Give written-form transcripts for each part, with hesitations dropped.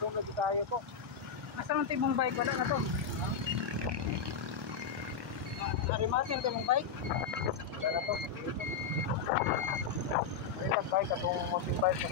Doon lagi tayo po. Asa nang timong bike wala na to? Harimatin ka mong bike? Wala na to. Ay bike atong mountain bike.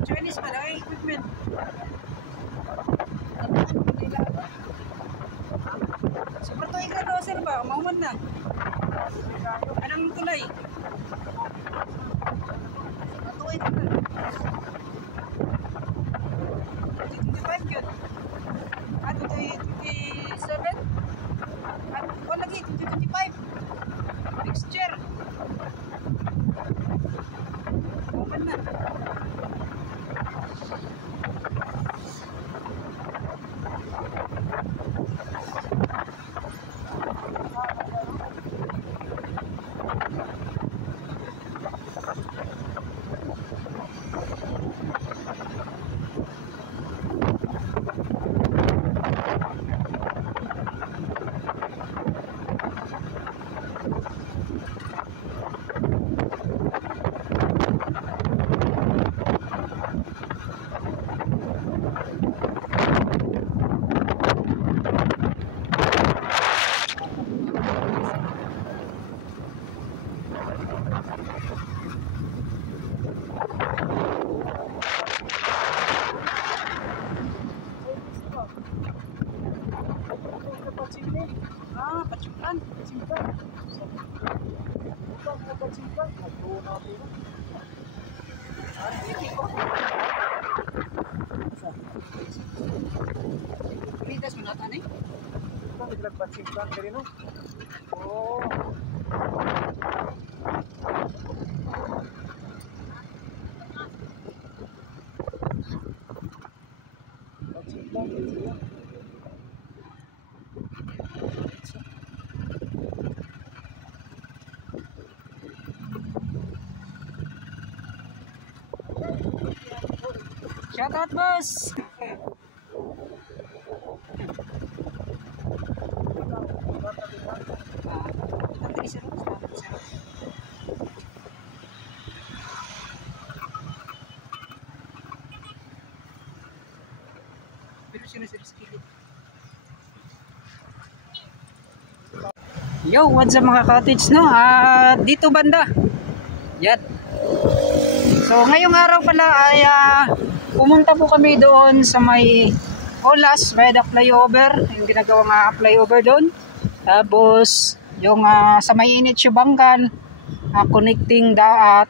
Chinese pa lang equipment. Super to ikaw sir ba? Mahuman na. Anong tulay? Super to ikaw na. 25 yun. Ano to 27? Ano lagi? 25. Mixture. Mahuman na. Pacukan. Lidas mo natin eh? Ito, nagpacukan ka rin no? Oh. Pacukan ka rin. Shout out boss. Yo, what's up mga cottage no? Dito banda. Yan. So ngayong araw pala ay pumunta po kami doon sa may Olas, may flyover, yung ginagawang flyover doon. Tapos yung sa may Init Siubangkal, connecting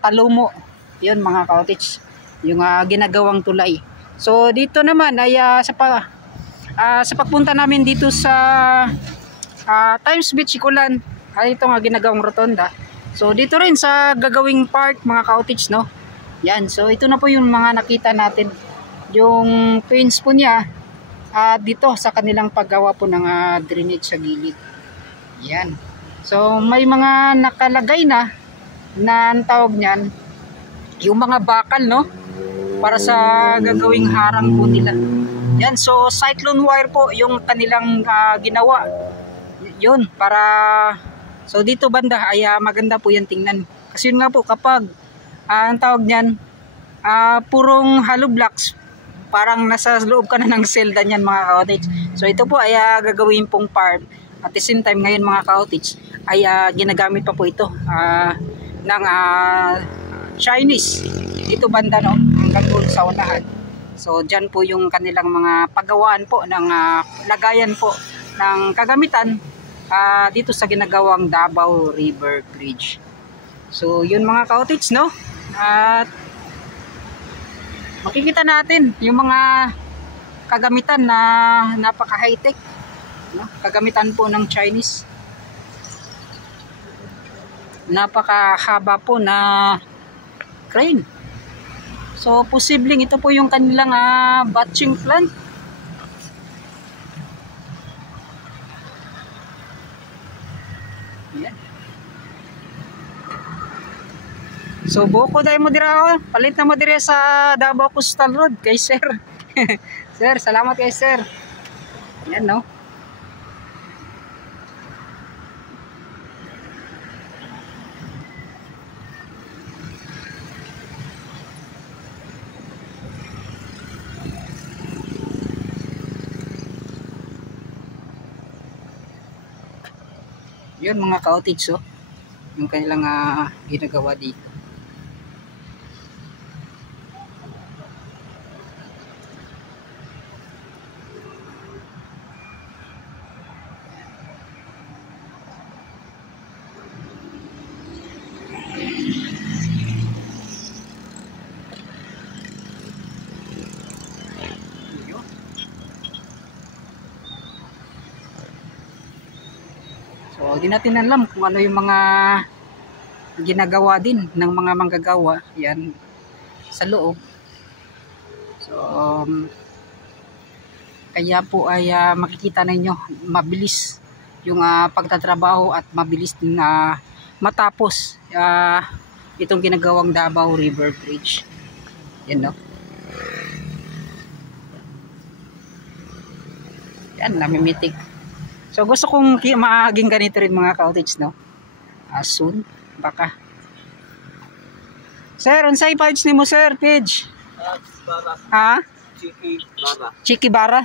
Talumo. Yun mga cottage, yung ginagawang tulay. So dito naman ay sa pagpunta namin dito sa Times Beach Ikulan, ito nga ginagawang rotonda. So dito rin sa gagawing park mga cottage no. Yan, so ito na po yung mga nakita natin. Yung paints po niya dito sa kanilang paggawa po ng drainage sa gilid. Yan. So may mga nakalagay na ang tawag niyan, yung mga bakal, no? Para sa gagawing harang po nila. Yan, so cyclone wire po yung kanilang ginawa. Yun, para so dito banda ay maganda po yan tingnan. Kasi yun nga po, kapag ang tawag niyan, purong hollow blocks, parang nasa loob ka na ng selda niyan mga ka-cottage. So ito po ay gagawin pong part. At the same time ngayon mga ka-cottage ay ginagamit pa po ito ng Chinese dito banda, no, hanggang doon sa unahan. So dyan po yung kanilang mga paggawaan po ng lagayan po ng kagamitan dito sa ginagawang Davao River Bridge. So yun mga ka-cottage, no, at makikita natin yung mga kagamitan na napaka high-tech, no? Kagamitan po ng Chinese. Napakahaba po na crane. So posibleng ito po yung kanilang batching plant. Yan. So buko dahil mo dira, palit na mo dire sa Davao Coastal Road kay sir. Sir, salamat kay sir. Yan, no. Yun mga ka-cottage, oh, yung kanilang ginagawa dito. So, di natin alam kung ano yung mga ginagawa din ng mga manggagawa yan sa loob. So, kaya po ay makikita ninyo mabilis yung pagtatrabaho at mabilis din matapos itong ginagawang Davao River Bridge. Yan, no? Yan, namimitik. So gusto kong maging ganito rin mga ka-cottage, no? Soon, baka. Sir, unsay page ni mo sir, page? Chiki Bara. Chiki Bara?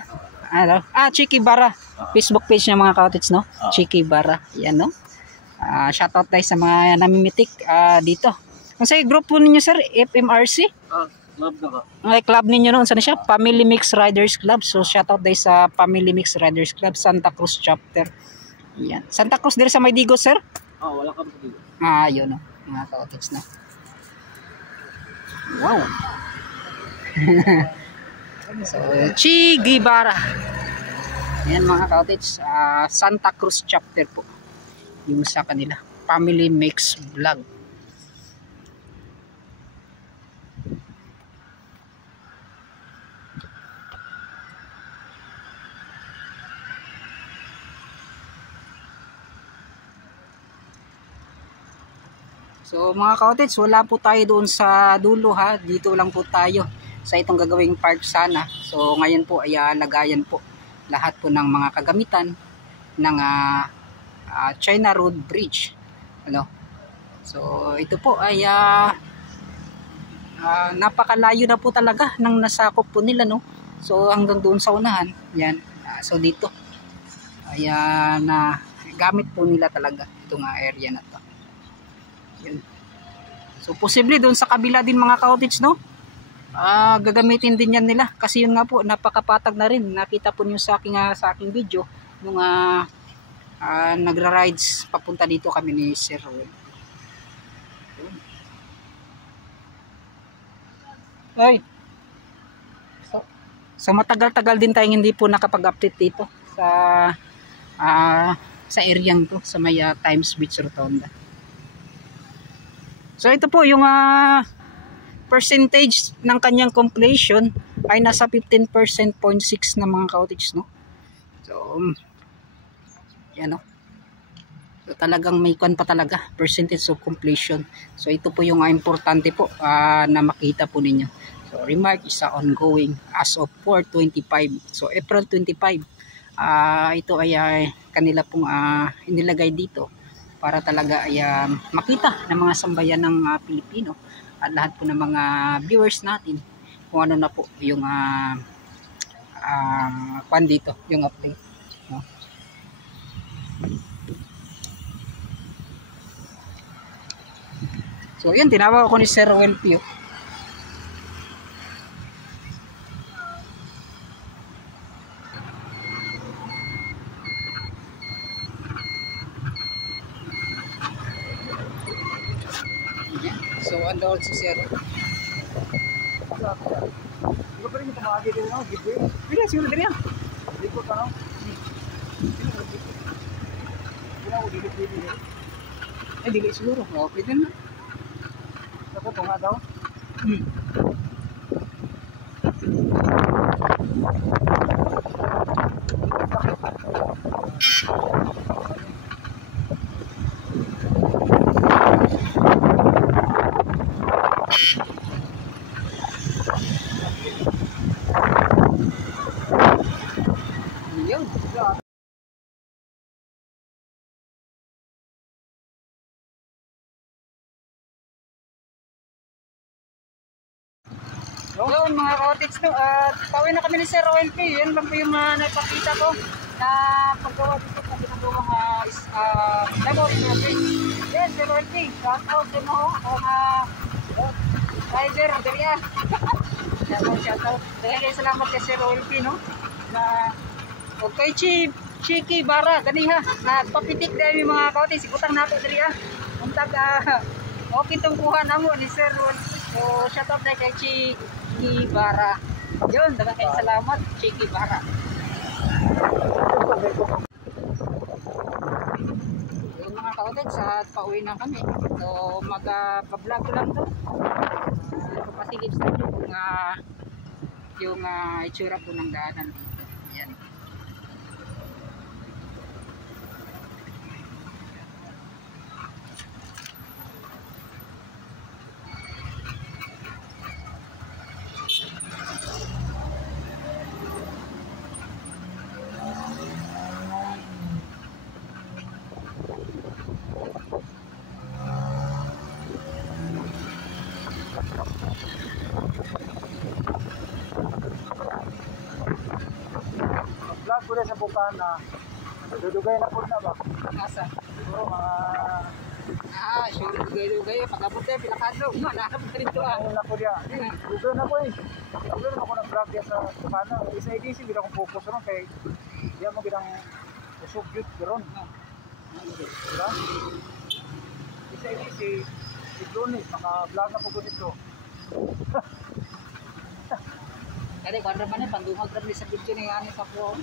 Ano? Chiki Bara. Facebook page niya mga ka-cottage, no? Chiki Bara. Yan, no? Shoutout tayo sa mga namimitik dito. Unsay group po ninyo sir? FMRC? Club na ka. Ay, club ninyo noon, saan siya? Family Mix Riders Club. So, shoutout tayo sa Family Mix Riders Club, Santa Cruz Chapter. Yan. Santa Cruz, dire sa Maydigo, sir? Wala ka ba dito? Yun, no. Mga ka-cottage na. Wow. So, Che Guevara. Yan mga ka-cottage. Santa Cruz Chapter po. Yung sa kanila. Family Mix Vlog. So mga ka-cottage, wala po tayo doon sa dulo ha. Dito lang po tayo sa itong gagawing park sana. So ngayon po ay lagayan po lahat po ng mga kagamitan ng China Road Bridge. Ano? So ito po ay napakalayo na po talaga ng nasakop po nila, no. So hanggang doon sa unahan. Yan. So dito ay na gamit po nila talaga itong area na to. Yan. So posible doon sa kabila din mga ka-cottage, no? Gagamitin din yan nila kasi yun nga po napakapatag na rin. Nakita po niyo sa aking video nung nagra-rides papunta dito kami ni Sir Roel. Ay. So matagal-tagal din tayong hindi po nakapag-update dito sa area to, sa may Times Beach Rotonda. So ito po yung percentage ng kanyang completion ay nasa 15.6% na mga ka-cottage, no? So, yan, no? So, talagang may kwan pa talaga, percentage of completion. So, ito po yung importante po na makita po ninyo. So, remark is ongoing as of 4/25. So, April 25. Ito ay kanila pong inilagay dito para talaga ay makita ng mga sambayan ng Pilipino at lahat po ng mga viewers natin kung ano na po yung kwan dito, yung update, no? So yun, tinawag ako ni Sir Welpio. So ando si Sir. Hindi pa rin tumagi din ako, gibwe. Bila siguro din yan. Hindi ko tanong. Hindi ako dili-dili. Dili siguro. Okay din na. Ako tunga daw. Yun. Yun mga cottage, no, pauwi na kami ni Sir OLP. Yun lang po yung napakita ko na paggawa dito sa ginagawang laboratory. Yes, Sir OLP, shout out din mo rider, Deria. Shout out. Dahil salamat kay Sir OLP, no, na okay, Chiki Bara, ganiha, nagpapitik dahil yung mga cottage, ikutang nato Deria. Untag, okay itong kuha na mo ni Sir OLP. So, shout out dahil kay Chiki Bara. Yun, dagang kayo salamat, Chiki Bara. Yung mga ka-audits, at pauwi na kami. So, mag-vlog ko lang doon. Papasilip sa inyo kung yung itsura po ng daanan dito. Yan. Vlog ko rin sa bukaan na dudugay na po na ba? Asa? Siguro mga Sure, gaya-gaya. Pag-abot tayo, pinakadlo. Nakakabot ka rin ito ano na po diya. Dugay na po eh. Dugay na ako ng vlog diya sa bukaan na. Isa EDC, hindi akong focus ron kay diya mo ginang usog yun ron. Diba? Isa EDC, si Brunis, maka-vlog na po ko nito. Kaya kung ano man pandungag kami sa video ni Ani sa phone.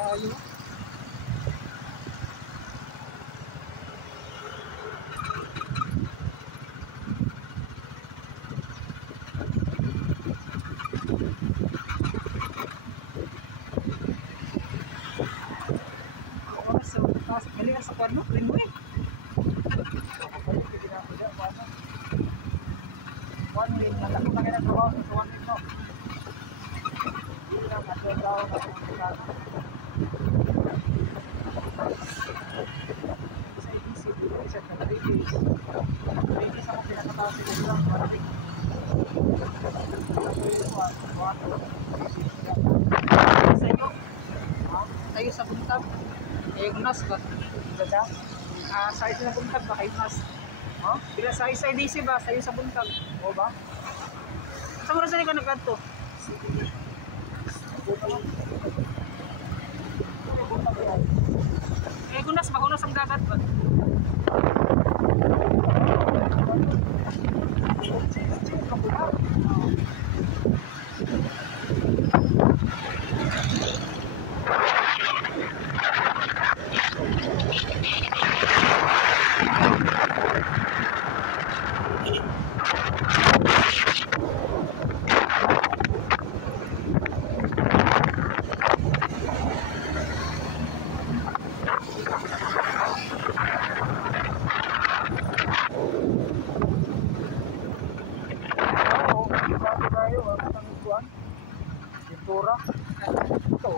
Tayo. Sa kwano, rin mo eh. One week, nalako na kaya sa 1 week no. Tayo sa buntag. Yung nas ba? Sa isa na buntag ba kayo nas? Bila sa isa DC ba? Sa sa buntag. O ba? Sa mura saan ka nagkanto? Eh, magunas ang dagat ba? Pintura. Ito.